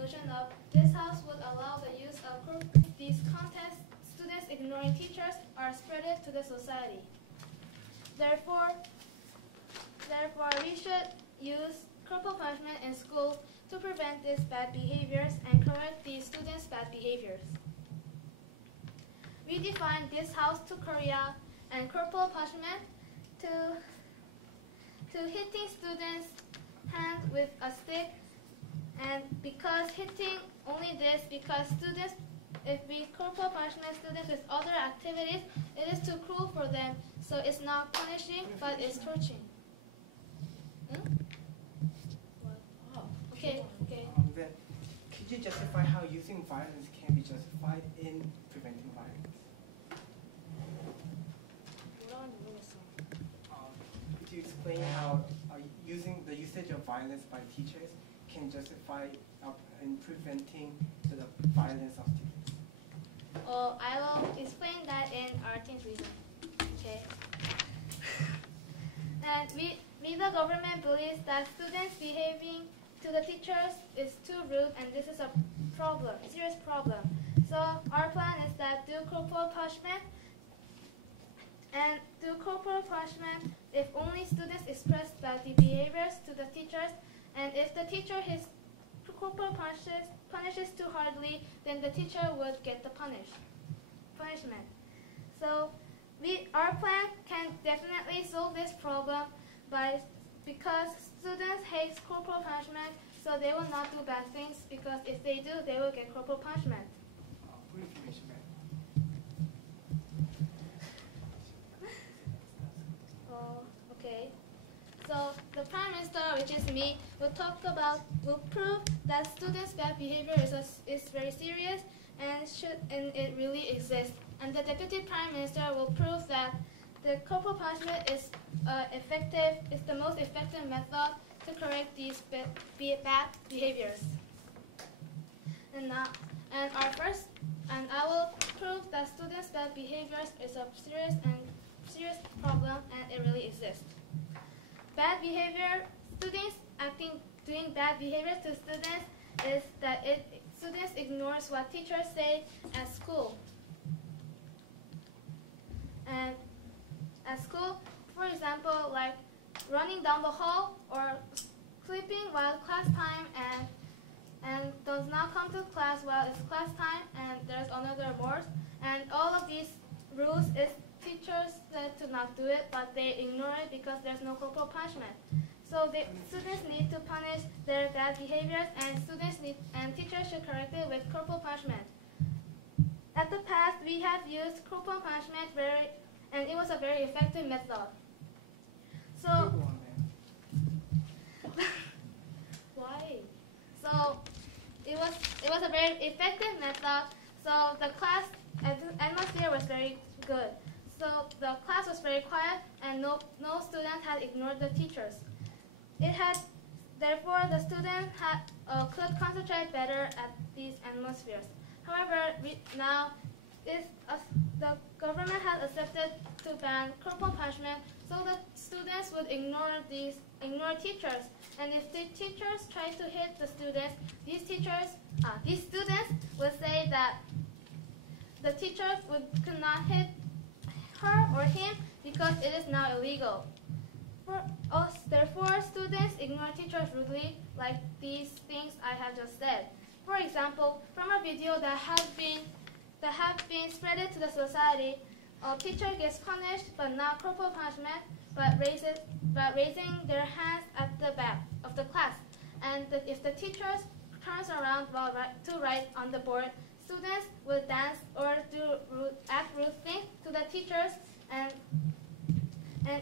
conclusion of this house would allow the use of these contests, students ignoring teachers are spreaded to the society. Therefore, we should use corporal punishment in school to prevent these bad behaviors and correct these students' bad behaviors. We define this house to Korea and corporal punishment to hitting students' hand with a stick, and because hitting only this, because students, if we corporal punishment students with other activities, it is too cruel for them, so it's not punishing, but it's torturing. Okay. Then, could you justify how using violence can be justified in preventing violence? Could you explain how using the usage of violence by teachers can justify in preventing the violence of students? I will explain that in our team's reason. Okay. And we the government believes that students behaving to the teachers is too rude, and this is a problem, a serious problem. So our plan is that do corporal punishment, and do corporal punishment if only students express bad behaviors to the teachers, and if the teacher corporal punishes too hardly, then the teacher would get the punishment. So our plan can definitely solve this problem because students hate corporal punishment, so they will not do bad things, because if they do, they will get corporal punishment. Okay. So the Prime Minister, which is me, will prove that students' bad behavior is very serious and it really exists. And the Deputy Prime Minister will prove that the corporal punishment is the most effective method to correct these bad behaviors. And I will prove that students' bad behaviors is a serious problem, and it really exists. Bad behavior, students doing bad behavior to students is that students ignores what teachers say at school. And at school, for example, like running down the hall or sleeping while class time and does not come to class while it's class time, and there's another board. And all of these rules is teachers said to not do it, but they ignore it because there's no corporal punishment. So the students need to punish their bad behaviors, and teachers should correct it with corporal punishment. At the past, we have used corporal punishment and it was a very effective method. So why? So it was a very effective method. So the class atmosphere was very good. So the class was very quiet, and no student had ignored the teachers. Therefore, the student could concentrate better at these atmospheres. However, now the government has accepted to ban corporal punishment, so the students would ignore teachers. And if the teachers try to hit the students, these students would say that the teacher could not hit her or him because it is now illegal. Therefore, students ignore teachers rudely, like these things I have just said. For example, from a video that have been spread to the society, a teacher gets punished, but not corporal punishment, but raising their hands at the back of the class. And if the teacher turns around to write on the board, students will dance or act rude things to the teachers, and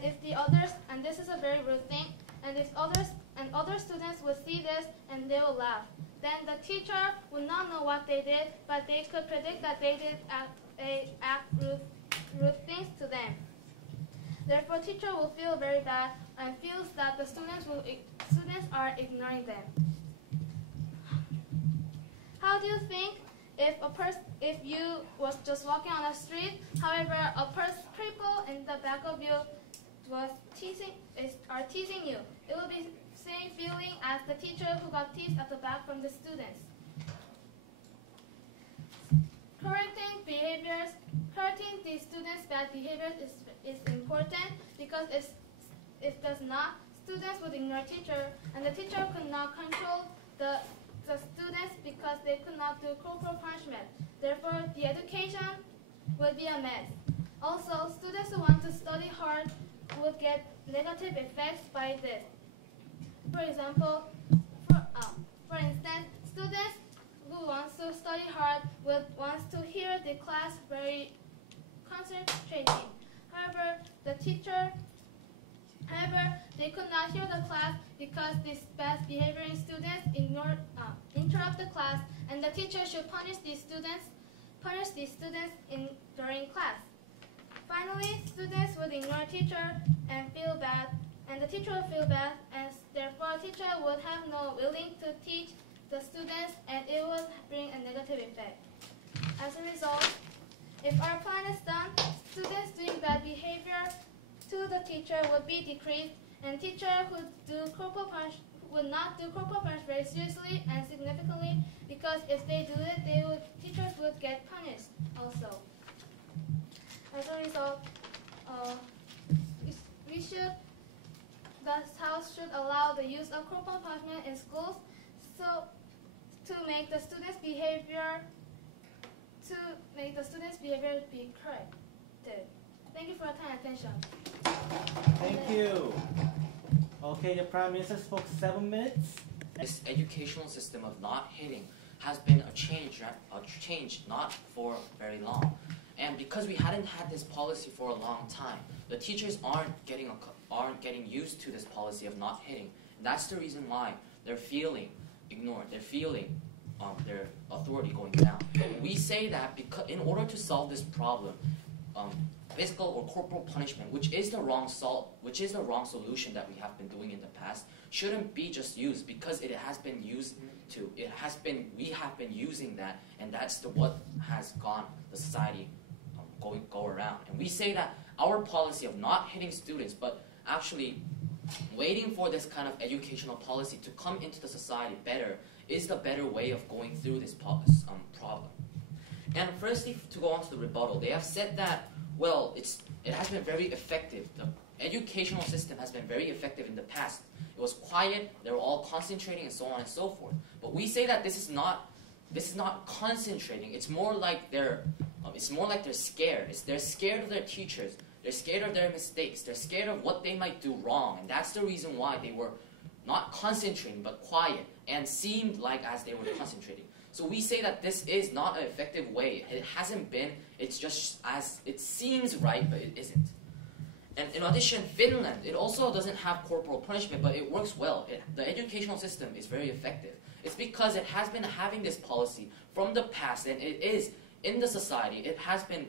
if the others, and this is a very rude thing, and if other students will see this and they will laugh, then the teacher will not know what they did, but they could predict that they did act rude things to them. Therefore, teacher will feel very bad and feels that the students are ignoring them. How do you think if you was just walking on the street, however, people in the back of you are teasing you? It will be same feeling as the teacher who got teased at the back from the students. correcting the students' bad behaviors is important because if does not, students would ignore teacher, and the teacher could not control the students because they could not do corporal punishment. Therefore, the education would be a mess. Also, students who want to study hard would get negative effects by this. For example, for instance, students who wants to study hard would want to hear the class very concentrating. However, they could not hear the class because these bad behaving students interrupt the class, and the teacher should punish these students during class. Finally, students would ignore teacher and feel bad, and the teacher would feel bad, and therefore teacher would have no willing to teach the students, and it would bring a negative effect. As a result, if our plan is done, students doing bad behavior to the teacher would be decreased, and teacher who would not do corporal punishment very seriously and significantly, because if they do it, teachers would get punished also. As a result, the House should allow the use of corporal punishment in schools, so to make the students' behavior be corrected. Thank you for your time and attention. Thank you. Okay, the Prime Minister spoke 7 minutes. This educational system of not hitting has been a change not for very long. And because we hadn't had this policy for a long time, the teachers aren't getting used to this policy of not hitting. And that's the reason why they're feeling ignored. They're feeling their authority going down. We say that because in order to solve this problem, physical or corporal punishment, which is the wrong solution that we have been doing in the past, shouldn't be just used because it has been used to. We have been using that, and that's what has gone the society go around. And we say that our policy of not hitting students, but actually waiting for this kind of educational policy to come into the society better, is the better way of going through this problem. And firstly, to go on to the rebuttal, they have said that, well, it has been very effective. The educational system has been very effective in the past. It was quiet, they were all concentrating, and so on and so forth. But we say that this is not concentrating. It's more like they're scared. They're scared of their teachers. They're scared of their mistakes. They're scared of what they might do wrong, and that's the reason why they were not concentrating but quiet and seemed like as they were concentrating. So we say that this is not an effective way. It hasn't been. It's just as it seems right, but it isn't. And in addition, Finland, it also doesn't have corporal punishment, but it works well. The educational system is very effective. It's because it has been having this policy from the past, and it is in the society. It has been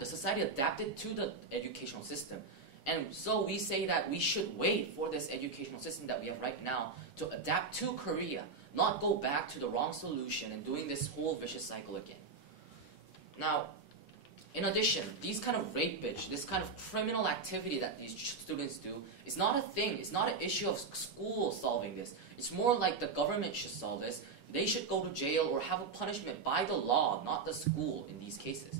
the society adapted to the educational system. And so we say that we should wait for this educational system that we have right now to adapt to Korea, not go back to the wrong solution and doing this whole vicious cycle again. Now, in addition, these kind of rapage, this kind of criminal activity that these students do is not a thing. It's not an issue of school solving this. It's more like the government should solve this. They should go to jail or have a punishment by the law, not the school in these cases.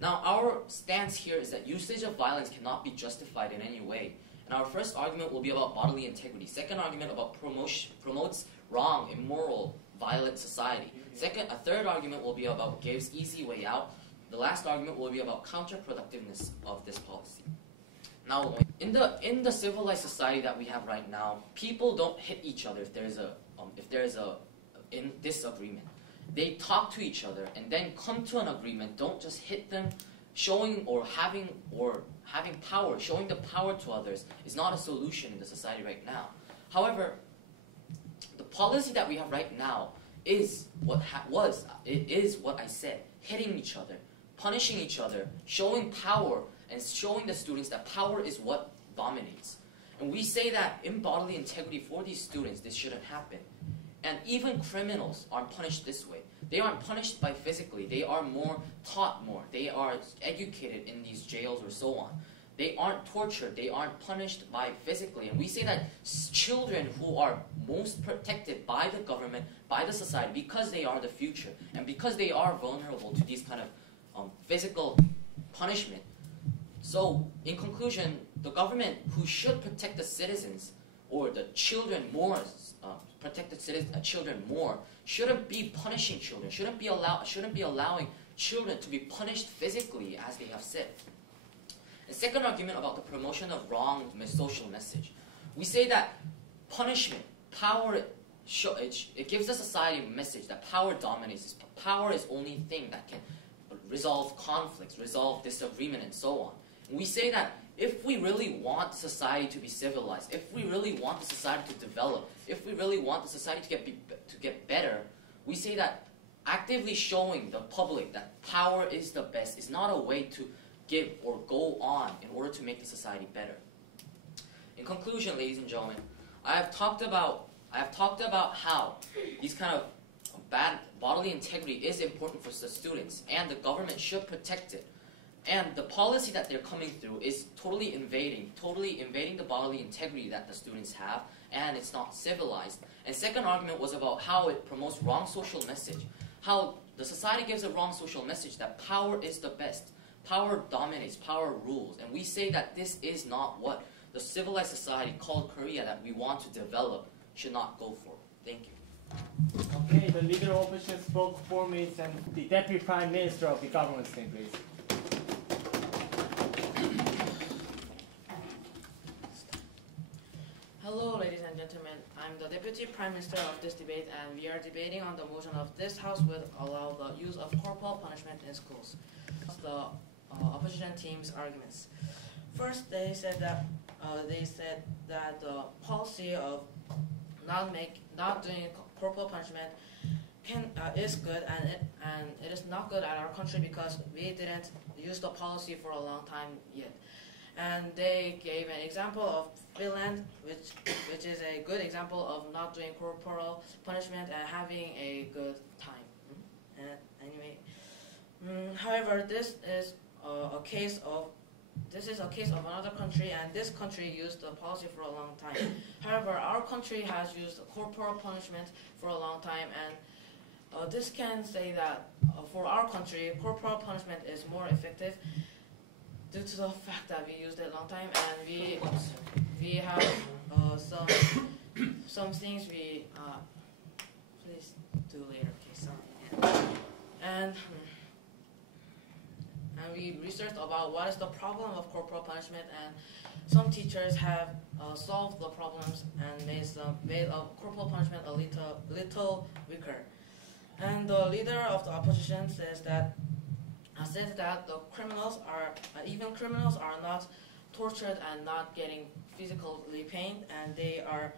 Now, our stance here is that usage of violence cannot be justified in any way. And our first argument will be about bodily integrity. Second argument about promotes wrong, immoral, violent society. A third argument will be about gives easy way out. The last argument will be about counterproductiveness of this policy. Now, in the civilized society that we have right now, people don't hit each other if there is a disagreement. They talk to each other and then come to an agreement. Don't just hit them. Showing having power, showing the power to others is not a solution in the society right now. However, the policy that we have right now is what I said: hitting each other, punishing each other, showing power, and showing the students that power is what dominates. And we say that in bodily integrity for these students, this shouldn't happen. And even criminals aren't punished this way. They aren't punished by physically. They are taught more. They are educated in these jails or so on. They aren't tortured, they aren't punished by physically. And we say that children who are most protected by the government, by the society, because they are the future, and because they are vulnerable to these kind of physical punishment. So, in conclusion, the government who should protect the citizens, or the children more, protect the children more, shouldn't be punishing children, shouldn't be allowing children to be punished physically, as they have said. The second argument about the promotion of wrong social message. We say that punishment, power, it gives the society a message that power dominates. Power is the only thing that can resolve conflicts, resolve disagreement, and so on. And we say that if we really want society to be civilized, if we really want the society to develop, if we really want the society to get better, we say that actively showing the public that power is the best is not a way to give or go on in order to make the society better. In conclusion, ladies and gentlemen, I have talked about how these kind of bad bodily integrity is important for the students, and the government should protect it. And the policy that they're coming through is totally invading the bodily integrity that the students have, and it's not civilized. And second argument was about how it promotes wrong social message, how the society gives a wrong social message that power is the best. Power dominates, power rules, and we say that this is not what the civilized society called Korea that we want to develop should not go for. Thank you. Okay, the leader of opposition spoke 4 minutes, and the Deputy Prime Minister of the government stand, please. Hello, ladies and gentlemen. I'm the Deputy Prime Minister of this debate, and we are debating on the motion of this House would allow the use of corporal punishment in schools. The opposition team's arguments. First, they said that the policy of not doing corporal punishment is good, and it is not good at our country because we didn't use the policy for a long time yet. And they gave an example of Finland, which is a good example of not doing corporal punishment and having a good time. Anyway, however, this is a case of another country, and this country used the policy for a long time. However, our country has used corporal punishment for a long time, and this can say that for our country, corporal punishment is more effective due to the fact that we used it a long time, and we have some things we please do later. Okay, sorry. And we researched about what is the problem of corporal punishment, and some teachers have solved the problems and made corporal punishment a little weaker. And the leader of the opposition says that the even criminals are not tortured and not getting physically pained, and they are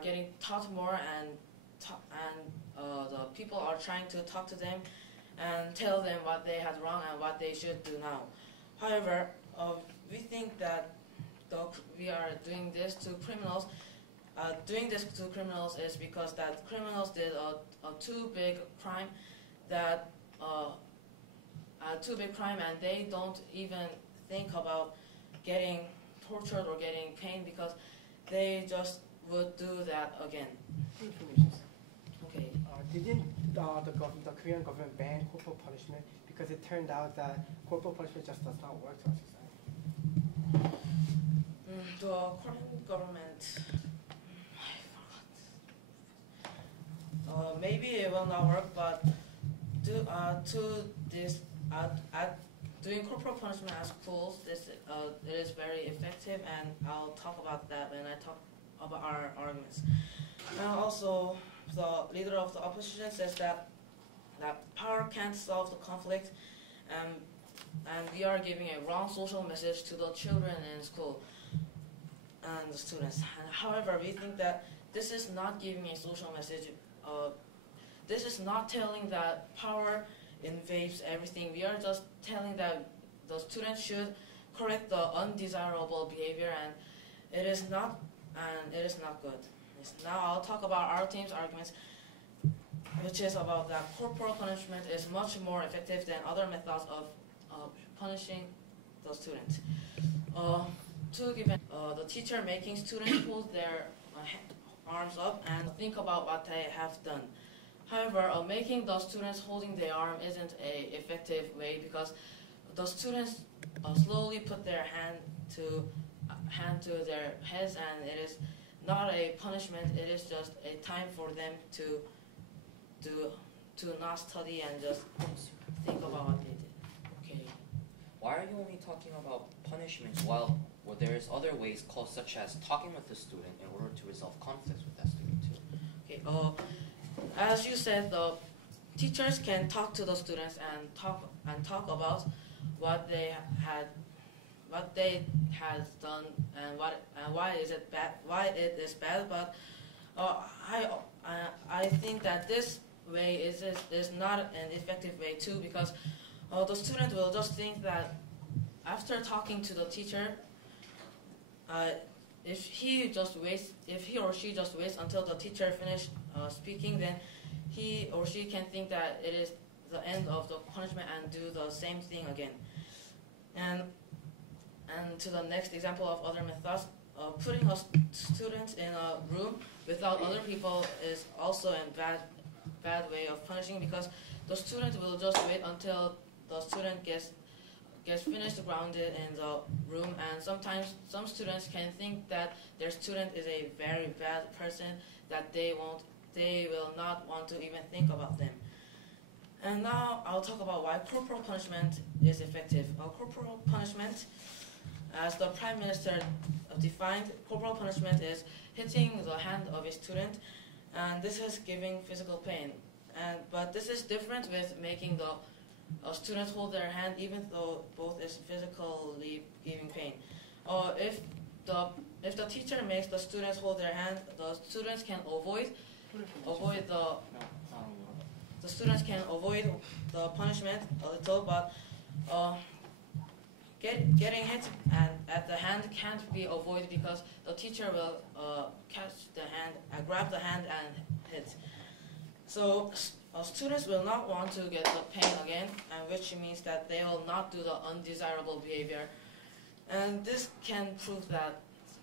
getting taught more, and the people are trying to talk to them and tell them what they had wrong and what they should do now. However, we think that we are doing this to criminals. Doing this to criminals is because that criminals did a too big crime, and they don't even think about getting tortured or getting pain because they just would do that again. Okay. Didn't the Korean government ban corporal punishment because it turned out that corporal punishment just does not work to our society? The Korean government, I forgot. Maybe it will not work, but doing corporal punishment at schools, it is very effective, and I'll talk about that when I talk about our arguments. And also, the leader of the opposition says that power can't solve the conflict, and we are giving a wrong social message to the children in school and the students. And however, we think that this is not giving a social message. This is not telling that power invades everything. We are just telling that the students should correct the undesirable behavior, and it is not good. Now I'll talk about our team's arguments, which is about that corporal punishment is much more effective than other methods of punishing the students. The teacher making students hold their arms up and think about what they have done. However, making the students holding their arm isn't an effective way because the students slowly put their hand to their heads, and it is not a punishment. It is just a time for them to not study and just think about what they did. Okay. Why are you only talking about punishment while there's other ways called such as talking with the student in order to resolve conflicts with that student too? Okay. As you said, the teachers can talk to the students and talk about what they had done and why it is bad. But I think that this way is not an effective way too, because the student will just think that after talking to the teacher, if he or she just waits until the teacher finished speaking, then he or she can think that it is the end of the punishment and do the same thing again. And to the next example of other methods, putting a student in a room without other people is also a bad way of punishing, because the student will just wait until the student gets finished grounded in the room, and sometimes some students can think that their student is a very bad person, that they will not want to even think about them. And now I'll talk about why corporal punishment is effective. Corporal punishment, as the Prime Minister defined, corporal punishment is hitting the hand of a student, and this is giving physical pain. But this is different with making the students hold their hand, even though both is physically giving pain. If the teacher makes the students hold their hand, the students can avoid the punishment a little, but getting hit at the hand can't be avoided because the teacher will catch the hand, grab the hand and hit. So students will not want to get the pain again, which means that they will not do the undesirable behavior. And this can prove that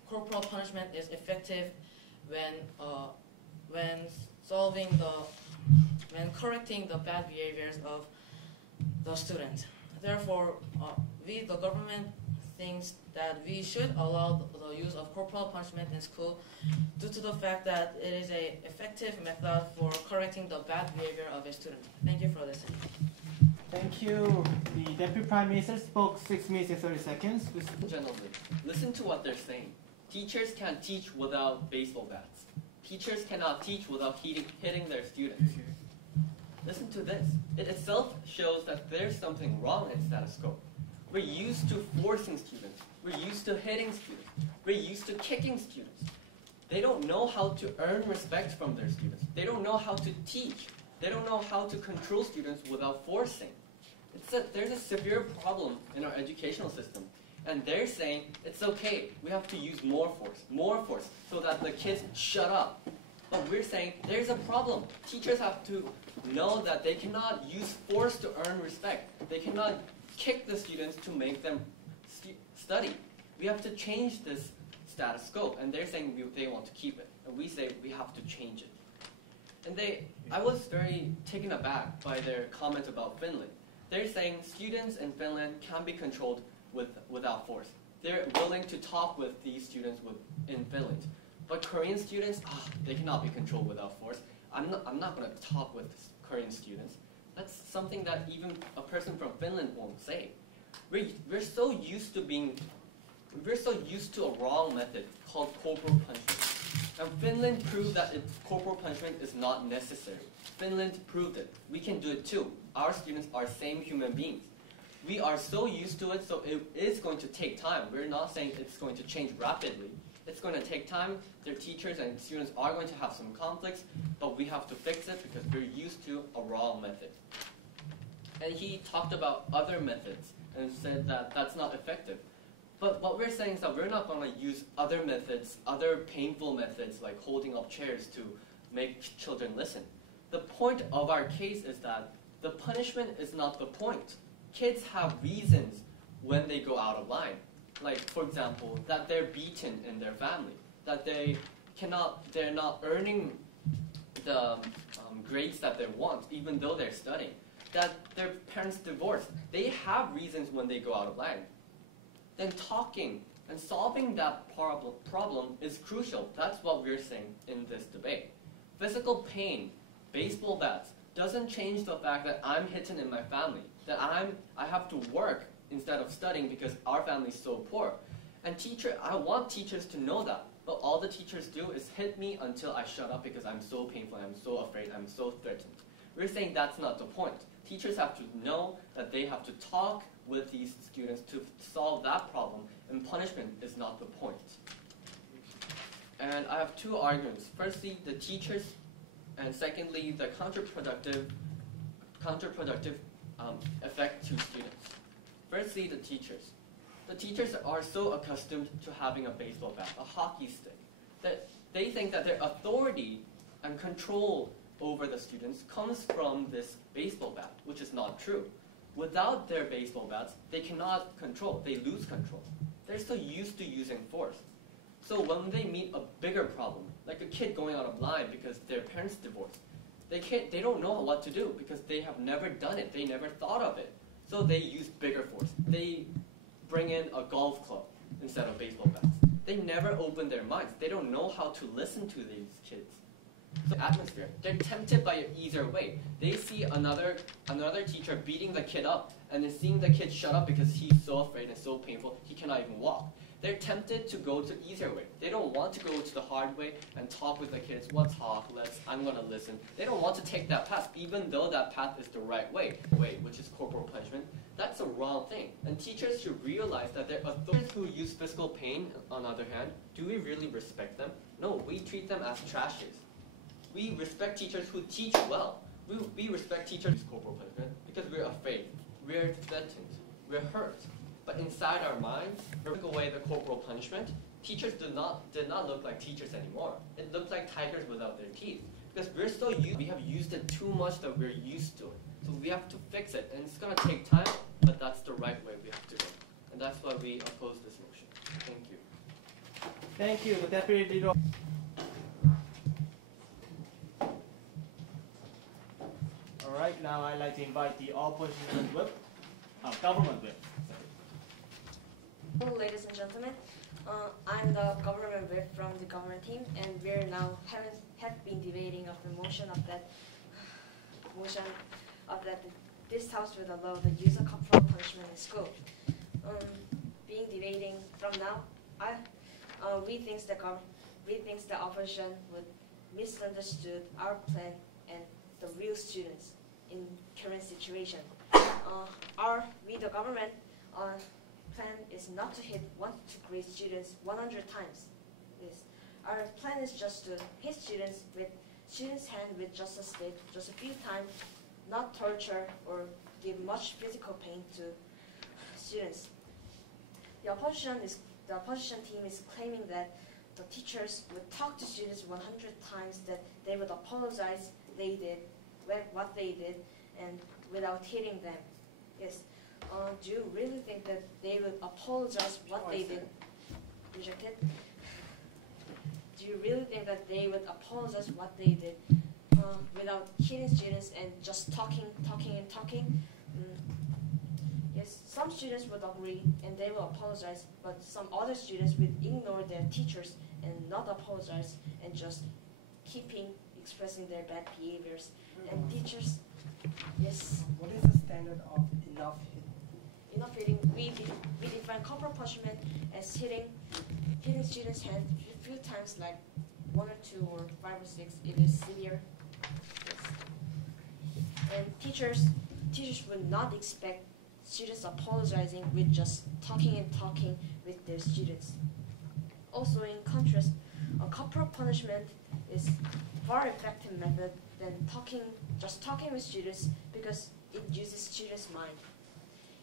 corporal punishment is effective when correcting the bad behaviors of the student. Therefore, the government thinks that we should allow the use of corporal punishment in school due to the fact that it is an effective method for correcting the bad behavior of a student. Thank you for listening. Thank you. The Deputy Prime Minister spoke 6 minutes and 30 seconds. Gentlemen, listen to what they're saying. Teachers can't teach without baseball bats. Teachers cannot teach without hitting their students. Listen to this. It itself shows that there's something wrong in status quo. We're used to forcing students. We're used to hitting students. We're used to kicking students. They don't know how to earn respect from their students. They don't know how to teach. They don't know how to control students without forcing. There's a severe problem in our educational system. And they're saying it's okay, we have to use more force, so that the kids shut up. But we're saying there's a problem. Teachers have to know that they cannot use force to earn respect. They cannot kick the students to make them study. We have to change this status quo, and they're saying they want to keep it. And we say we have to change it. And I was very taken aback by their comment about Finland. They're saying students in Finland can be controlled without force. They're willing to talk with these students in Finland. But Korean students, they cannot be controlled without force. I'm not going to talk with Korean students. That's something that even a person from Finland won't say. We're so used to a wrong method called corporal punishment. And Finland proved that corporal punishment is not necessary. Finland proved it. We can do it too. Our students are same human beings. We are so used to it, so it is going to take time. We're not saying it's going to change rapidly. It's going to take time. Their teachers and students are going to have some conflicts, but we have to fix it because we're used to a wrong method. And he talked about other methods and said that that's not effective. But what we're saying is that we're not going to use other methods, other painful methods like holding up chairs to make children listen. The point of our case is that the punishment is not the point. Kids have reasons when they go out of line. like for example, that they're beaten in their family, that they're not earning the grades that they want, even though they're studying, that their parents divorced. They have reasons when they go out of line. Then talking and solving that problem is crucial. That's what we're saying in this debate. Physical pain, baseball bats, doesn't change the fact that I'm hidden in my family, that I have to work instead of studying because our family is so poor. And I want teachers to know that, but all the teachers do is hit me until I shut up because I'm so painful, I'm so afraid, I'm so threatened. We're saying that's not the point. Teachers have to know that they have to talk with these students to solve that problem, and punishment is not the point. And I have two arguments. Firstly, the teachers, and secondly, the counterproductive effect to students. Firstly, the teachers. The teachers are so accustomed to having a baseball bat, a hockey stick, that they think that their authority and control over the students comes from this baseball bat, which is not true. Without their baseball bats, they cannot control, they lose control. They're so used to using force. So when they meet a bigger problem, like a kid going out of line because their parents divorced, they don't know what to do because they have never done it, they never thought of it. So they use bigger force. They bring in a golf club instead of baseball bats. They never open their minds. They don't know how to listen to these kids. So atmosphere, they're tempted by an easier way. They see another teacher beating the kid up, and then seeing the kid shut up because he's so afraid and so painful, he cannot even walk. They're tempted to go to easier way. They don't want to go to the hard way and talk with the kids. Let's talk, I'm gonna listen. They don't want to take that path, even though that path is the right way, which is corporal punishment. That's a wrong thing. And teachers should realize that their authorities who use physical pain, on the other hand, do we really respect them? No, we treat them as trashes. We respect teachers who teach well. We respect teachers who use corporal punishment because we're afraid, we're threatened, we're hurt. But inside our minds, we took away the corporal punishment. Teachers did not look like teachers anymore. It looked like tigers without their teeth. Because we have used it too much that we're used to it. So we have to fix it, and it's going to take time, but that's the right way we have to go. And that's why we oppose this motion. Thank you. Thank you, the Deputy Leader. All right, now I'd like to invite the opposition whip, government whip. Hello, ladies and gentlemen. I'm the government whip from the government team, and we're now have been debating of the motion of that this House would allow the use of corporal punishment in school. Being debating from now, we think the opposition would misunderstood our plan and the real students in current situation. We the government plan is not to grade students 100 times. Yes. Our plan is just to hit students' hand with just a stick, just a few times, not torture or give much physical pain to students. The opposition team is claiming that the teachers would talk to students 100 times, that they would apologize what they did, and without hitting them. Yes. Do you really think that they would apologize what they did? Rejected. Do you really think that they would apologize what they did without hitting students and just talking? Yes, some students would agree and they will apologize, but some other students would ignore their teachers and not apologize and just keeping expressing their bad behaviors. And teachers, yes. What is the standard of enough hitting? Enough hitting, we define corporal punishment as hitting students' hand a few times, like 1 or 2 or 5 or 6. It is severe. Yes. And teachers would not expect students apologizing with just talking with their students. Also, in contrast, a corporal punishment is far effective method than just talking with students, because it uses students' mind.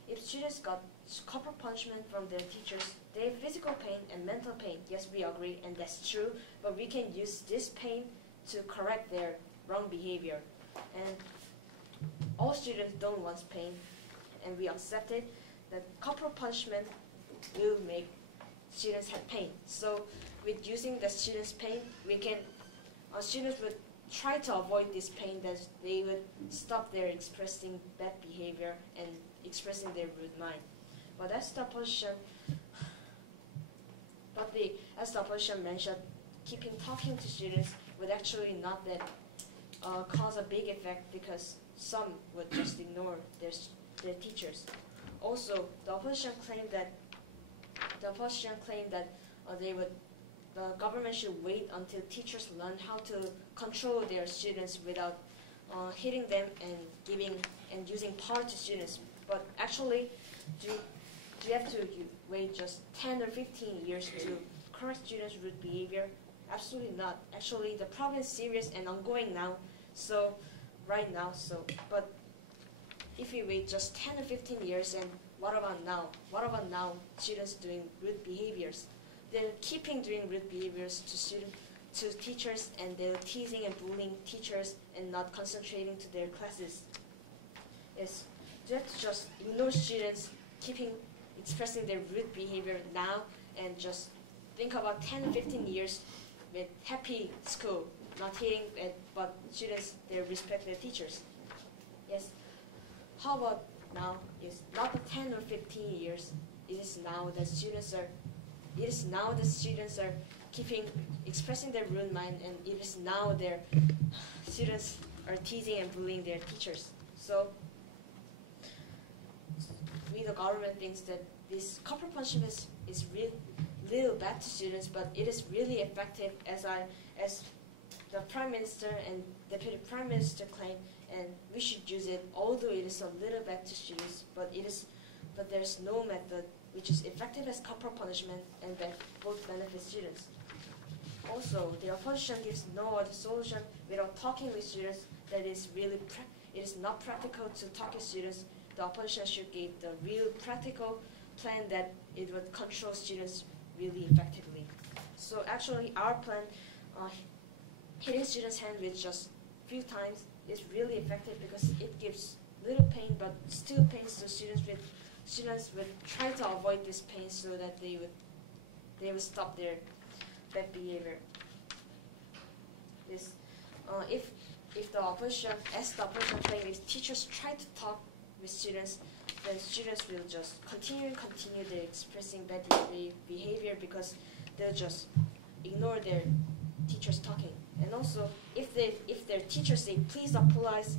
If students got corporal punishment from their teachers, they have physical pain and mental pain. Yes, we agree, and that's true, but we can use this pain to correct their wrong behavior. And all students don't want pain, and we accept it, that corporal punishment will make students had pain. So with using the students' pain, we can students would try to avoid this pain, that they would stop their expressing bad behavior and expressing their rude mind. But as the opposition mentioned, keeping talking to students would actually not that cause a big effect, because some would just ignore their teachers. Also, the opposition claimed that the government should wait until teachers learn how to control their students without hitting them and using power to students. But actually, do you have to wait just 10 or 15 years to correct students' rude behavior? Absolutely not. Actually, the problem is serious and ongoing now. So, right now. But if we wait just 10 or 15 years, and what about now? What about now? Students doing rude behaviors. They're keeping doing rude behaviors to teachers, and they're teasing and bullying teachers and not concentrating to their classes. Yes, you have to just ignore students expressing their rude behavior now, and just think about 10 or 15 years with happy school, not hitting it, but students, they respect their teachers. Yes. How about now? Is not the 10 or 15 years. It is now that students are expressing their rude mind, and it is now their students are teasing and bullying their teachers. So the government thinks that this corporal punishment is little bad to students, but it is really effective, as the Prime Minister and Deputy Prime Minister claim, and we should use it, although it is a little bad to students, but there's no method which is effective as corporal punishment and both benefit students. Also, the opposition gives no other solution without talking with students. That is really it is not practical to talk with students. The opposition should give the real practical plan that it would control students really effectively. So actually, our plan, hitting students' hand with just few times, is really effective, because it gives little pain, but still pains to students. Students would try to avoid this pain so that they would stop their bad behavior. This, if the opposition, as the opposition claim, if teachers try to talk with students, then students will just continue their expressing bad behavior, because they'll just ignore their teachers talking. And also, if their teachers say, please apologize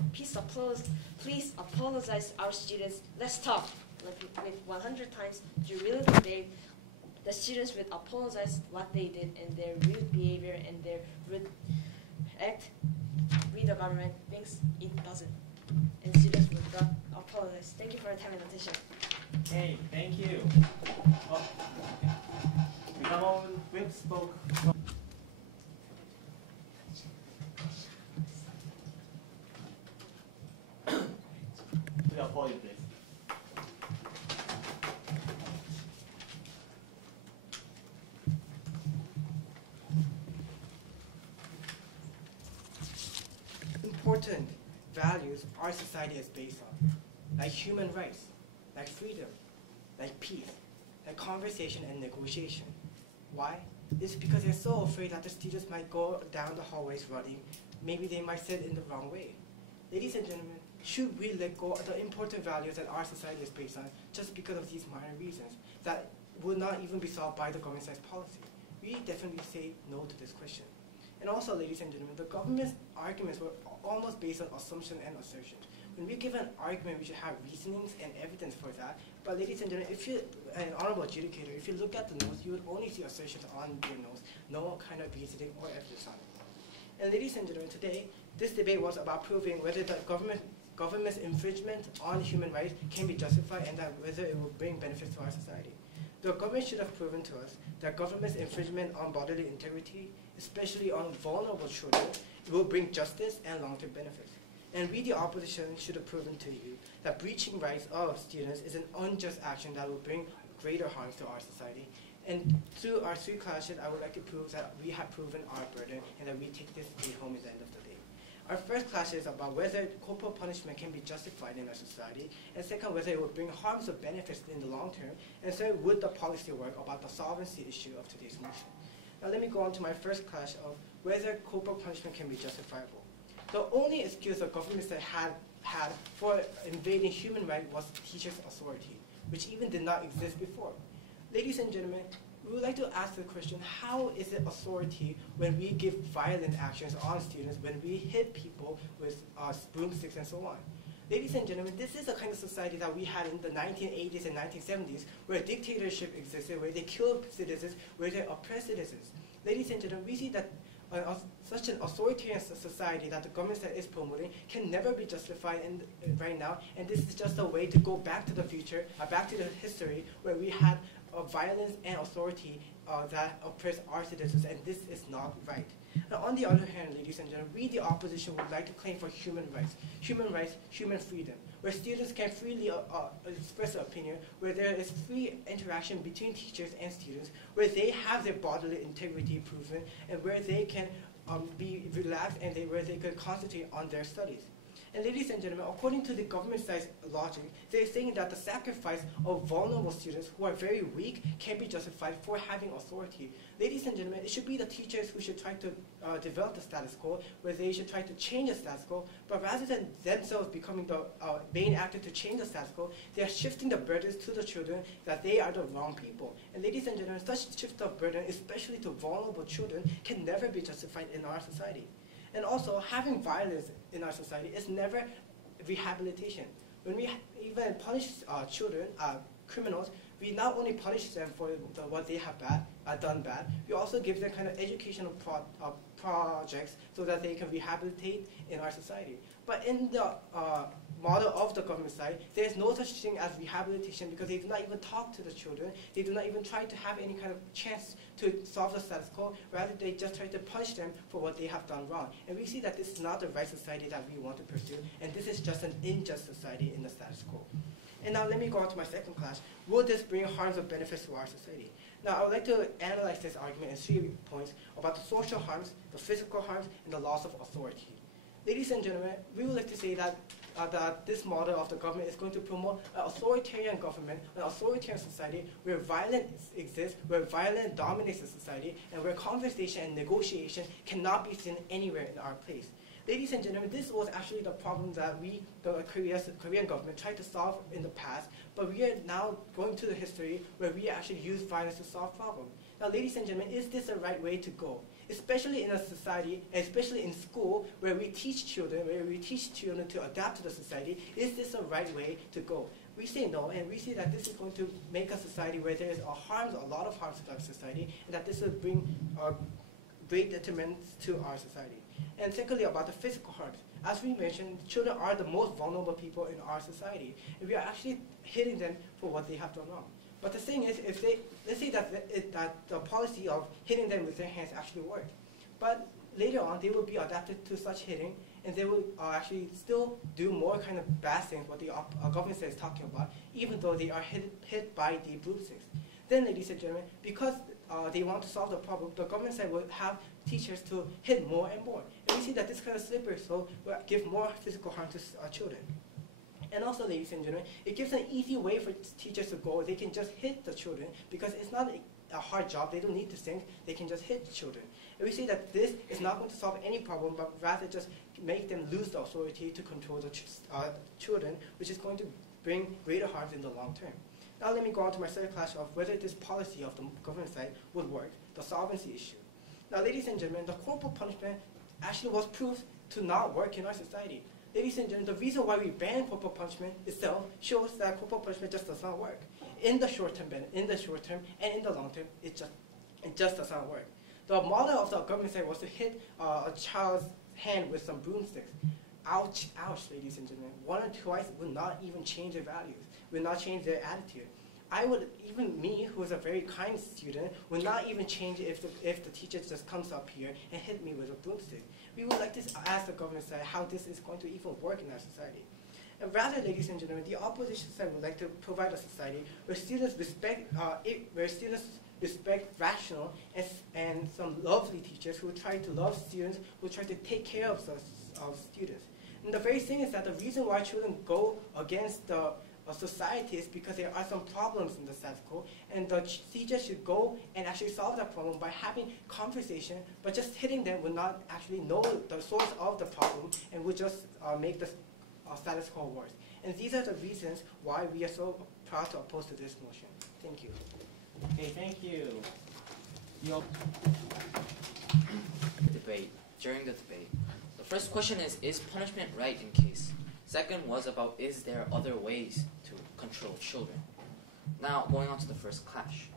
our students, let's talk, with 100 times, do you really think the students would apologize what they did and their rude behavior and their rude act? We, the government, thinks it doesn't, and students would not apologize. Thank you for your time and attention. Hey, thank you. Whip spoke. We are for you, please. Important values our society is based on, like human rights, like freedom, like peace, like conversation and negotiation. Why? It's because they're so afraid that the students might go down the hallways running. Maybe they might sit in the wrong way. Ladies and gentlemen, should we let go of the important values that our society is based on just because of these minor reasons that would not even be solved by the government-sized policy? We definitely say no to this question. And also, ladies and gentlemen, the government's arguments were almost based on assumption and assertions. When we give an argument, we should have reasonings and evidence for that. But ladies and gentlemen, if you, an honorable adjudicator, if you look at the notes, you would only see assertions on your notes, no kind of reasoning or evidence on it. And ladies and gentlemen, today, this debate was about proving whether the government's infringement on human rights can be justified, and that whether it will bring benefits to our society. The government should have proven to us that government's infringement on bodily integrity, especially on vulnerable children, will bring justice and long-term benefits. And we, the opposition, should have proven to you that breaching rights of students is an unjust action that will bring greater harms to our society. And through our three classes, I would like to prove that we have proven our burden and that we take this debate home at the end of the day. Our first class is about whether corporal punishment can be justified in our society, and second, whether it would bring harms or benefits in the long term, and third, would the policy work about the solvency issue of today's motion. Now let me go on to my first class of whether corporal punishment can be justifiable. The only excuse the government had for invading human rights was teachers' authority, which even did not exist before. Ladies and gentlemen, we would like to ask the question, how is it authority when we give violent actions on students, when we hit people with broomsticks and so on? Ladies and gentlemen, this is the kind of society that we had in the 1980s and 1970s, where dictatorship existed, where they killed citizens, where they oppressed citizens. Ladies and gentlemen, we see that such an authoritarian society that the government is promoting can never be justified right now, and this is just a way to go back to the future, back to the history, where we had violence and authority that oppress our citizens, and this is not right. Now, on the other hand, ladies and gentlemen, we, the opposition, would like to claim for human rights, human freedom, where students can freely express their opinion, where there is free interaction between teachers and students, where they have their bodily integrity proven, and where they can be relaxed and where they can concentrate on their studies. And ladies and gentlemen, according to the government side's logic, they're saying that the sacrifice of vulnerable students who are very weak can be justified for having authority. Ladies and gentlemen, it should be the teachers who should try to develop the status quo, where they should try to change the status quo, but rather than themselves becoming the main actor to change the status quo, they are shifting the burdens to the children that they are the wrong people. And ladies and gentlemen, such shift of burden, especially to vulnerable children, can never be justified in our society. And also, having violence in our society is never rehabilitation. When we even punish children, criminals, we not only punish them for what they have done bad, we also give them kind of educational projects so that they can rehabilitate in our society. But in the model of the government side, there is no such thing as rehabilitation because they do not even talk to the children. They do not even try to have any kind of chance to solve the status quo. Rather, they just try to punish them for what they have done wrong. And we see that this is not the right society that we want to pursue, and this is just an unjust society in the status quo. And now let me go on to my second class. Will this bring harms or benefits to our society? Now, I would like to analyze this argument in 3 points about the social harms, the physical harms, and the loss of authority. Ladies and gentlemen, we would like to say that this model of the government is going to promote an authoritarian government, an authoritarian society where violence exists, where violence dominates the society, and where conversation and negotiation cannot be seen anywhere in our place. Ladies and gentlemen, this was actually the problem that we, the Korean government, tried to solve in the past, but we are now going to the history where we actually use violence to solve problems. Now, ladies and gentlemen, is this the right way to go? Especially in a society, especially in school, where we teach children to adapt to the society, is this the right way to go? We say no, and we see that this is going to make a society where there is a lot of harms to our society, and that this will bring great detriments to our society. And secondly, about the physical harms. As we mentioned, children are the most vulnerable people in our society, and we are actually hitting them for what they have done wrong. But the thing is, let's say that the policy of hitting them with their hands actually worked. But later on, they will be adapted to such hitting, and they will actually still do more kind of bad things, what the government is talking about, even though they are hit by the broomsticks. Then, ladies and gentlemen, because they want to solve the problem, the government side will have teachers to hit more and more. And we see that this kind of slippery slope will give more physical harm to children. And also, ladies and gentlemen, it gives an easy way for teachers to go. They can just hit the children because it's not a hard job. They don't need to think. They can just hit the children. And we see that this is not going to solve any problem, but rather just make them lose the authority to control the children, which is going to bring greater harms in the long term. Now let me go on to my third class of whether this policy of the government side would work, the solvency issue. Now, ladies and gentlemen, the corporal punishment actually was proved to not work in our society. Ladies and gentlemen, the reason why we ban corporal punishment itself shows that corporal punishment just does not work. In the short term, and in the long term, it just does not work. The model of the government side was to hit a child's hand with some broomsticks. Ouch, ouch, ladies and gentlemen. 1 or 2 twice would not even change their values, would not change their attitude. Even me, who is a very kind student, would not even change if the teacher just comes up here and hit me with a broomstick. We would like to ask the government side how this is going to even work in our society. And rather, ladies and gentlemen, the opposition side would like to provide a society where students respect rational and some lovely teachers who try to love students, who try to take care of students. And the very thing is that the reason why children go against the society is because there are some problems in the status quo, and the teachers should go and actually solve that problem by having conversation, but just hitting them would not actually know the source of the problem and would just make the status quo worse. And these are the reasons why we are so proud to oppose to this motion. Thank you. Okay, thank you. Debate. During the debate, the first question is punishment right in case? Second was about, is there other ways to control children? Now, going on to the first clash.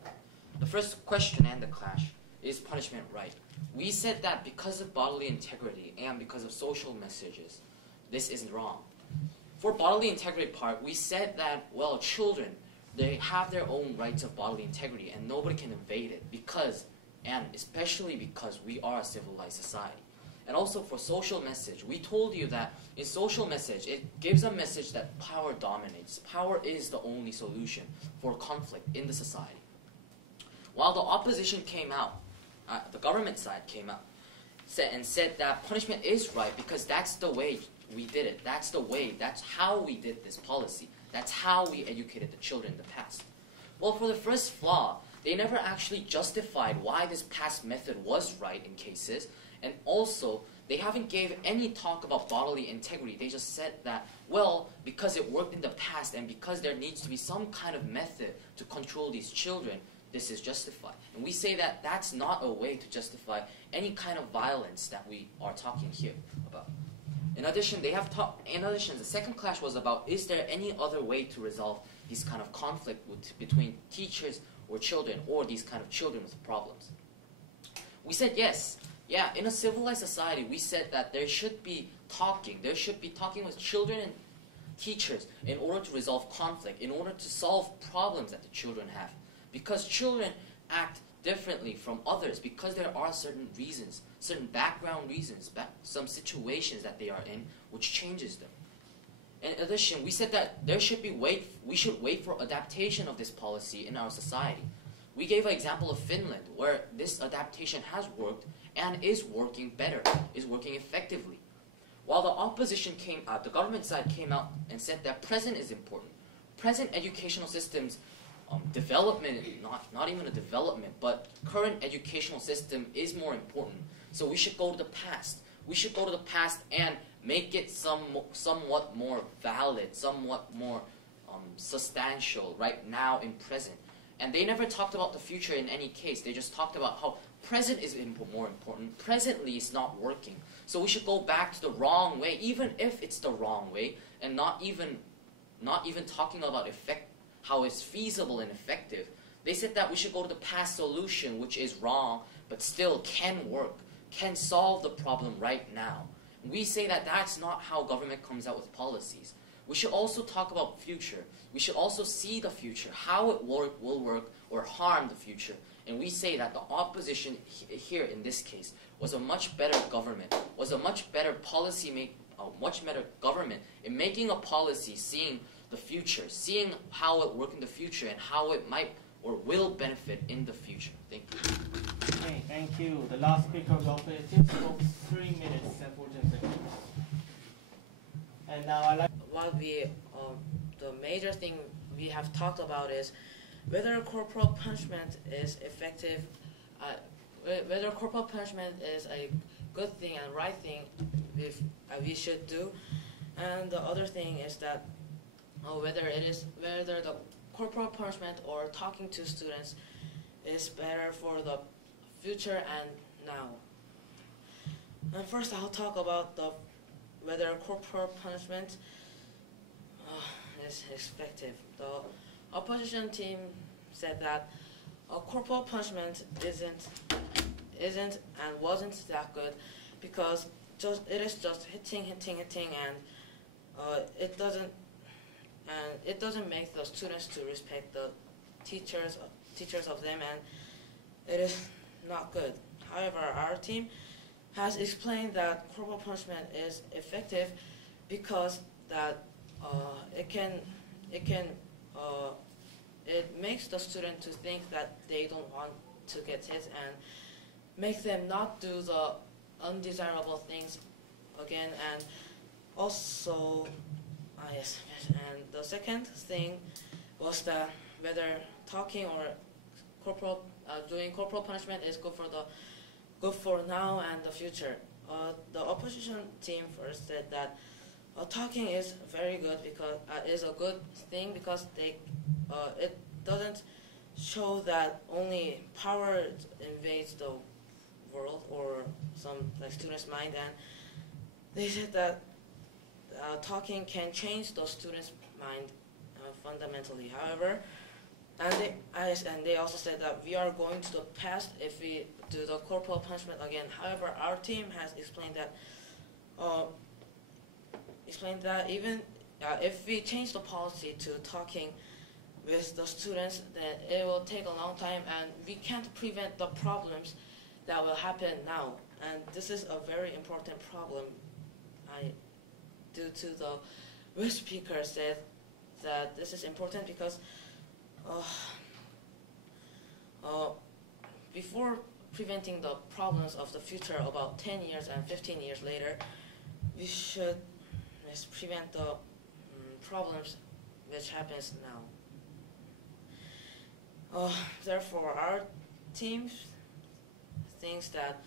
The first question and the clash, is punishment right? We said that because of bodily integrity and because of social messages, this is wrong. For bodily integrity part, we said that, well, children, they have their own rights of bodily integrity and nobody can invade it because, and especially because we are a civilized society. And also for social message, we told you that in social message, it gives a message that power dominates. Power is the only solution for conflict in the society. While the opposition came out, the government side came out and said that punishment is right because that's the way we did it. That's the way, that's how we did this policy. That's how we educated the children in the past. Well, for the first flaw, they never actually justified why this past method was right in cases. And also, they haven't gave any talk about bodily integrity. They just said that, well, because it worked in the past and because there needs to be some kind of method to control these children, this is justified. And we say that that's not a way to justify any kind of violence that we are talking here about. In addition, the second clash was about, is there any other way to resolve these kind of conflict between teachers or children or these kind of children with problems? We said yes. Yeah, in a civilized society, we said that there should be talking. There should be talking with children and teachers in order to resolve conflict, in order to solve problems that the children have. Because children act differently from others, because there are certain reasons, certain background reasons, some situations that they are in, which changes them. In addition, we said that we should wait for adaptation of this policy in our society. We gave an example of Finland, where this adaptation has worked and is working better, is working effectively. While the opposition came out, the government side came out and said that present is important. Present educational systems development, not even a development, but current educational system is more important. So we should go to the past. We should go to the past and make it somewhat more valid, somewhat more substantial right now in present. And they never talked about the future in any case. They just talked about how present is more important. Presently it's not working. So we should go back to the wrong way, even if it's the wrong way, and not even talking about how it's feasible and effective. They said that we should go to the past solution, which is wrong, but still can work, can solve the problem right now. We say that that's not how government comes out with policies. We should also talk about future. We should also see the future, how it will work or harm the future. And we say that the opposition here in this case was a much better government, was a much better much better government in making a policy, seeing the future, seeing how it work in the future and how it might or will benefit in the future. Thank you. Okay, thank you. The last speaker of the operative spoke 3 minutes and 14 seconds. And now I like. What the major thing we have talked about is whether corporal punishment is effective, whether corporal punishment is a good thing and right thing we should do, and the other thing is that whether the corporal punishment or talking to students is better for the future and now. And first I'll talk about whether corporal punishment is effective. The opposition team said that corporal punishment isn't and wasn't that good because it is just hitting and it doesn't make the students to respect the teachers of them, and it is not good. However, our team has explained that corporal punishment is effective because that it makes the student to think that they don't want to get hit and make them not do the undesirable things again, and also, yes, and the second thing was that whether talking or doing corporal punishment is good for now and the future. The opposition team first said that talking is very good because is a good thing because it doesn't show that only power invades the world or some students' mind, and they said that talking can change the students' mind fundamentally. However, and they also said that we are going to the past if we do the corporal punishment again. However, our team has explained that even if we change the policy to talking with the students, then it will take a long time, and we can't prevent the problems that will happen now. And this is a very important problem. Due to the speaker said that this is important because before preventing the problems of the future about 10 years and 15 years later, we should prevent the problems which happens now. Therefore, our team thinks that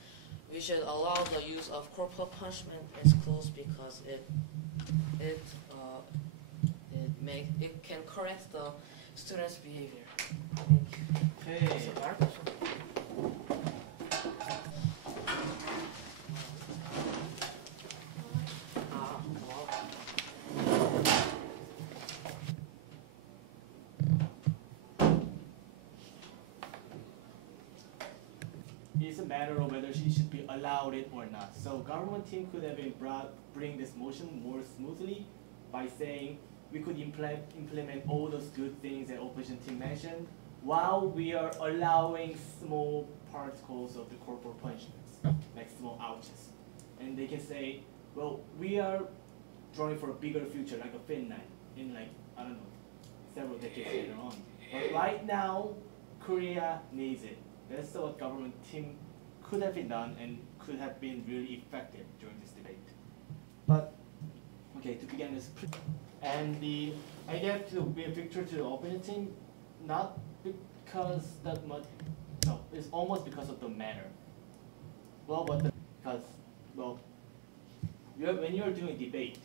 we should allow the use of corporal punishment in schools because it can correct the students' behavior. Thank you. Okay. It's a matter of whether she should be allowed it or not. So government team could have bring this motion more smoothly by saying we could implement all those good things that opposition team mentioned while we are allowing small particles of the corporal punishments, like small ouches. And they can say, well, we are drawing for a bigger future, like a Finland, in I don't know, several decades later on. But right now, Korea needs it. That's what government team could have been done and could have been really effective during this debate. But, okay, to begin this, and I gave to be a victory to the opposition team, not because that much, no, it's almost because of the manner. Well, because, well, when you're doing debate,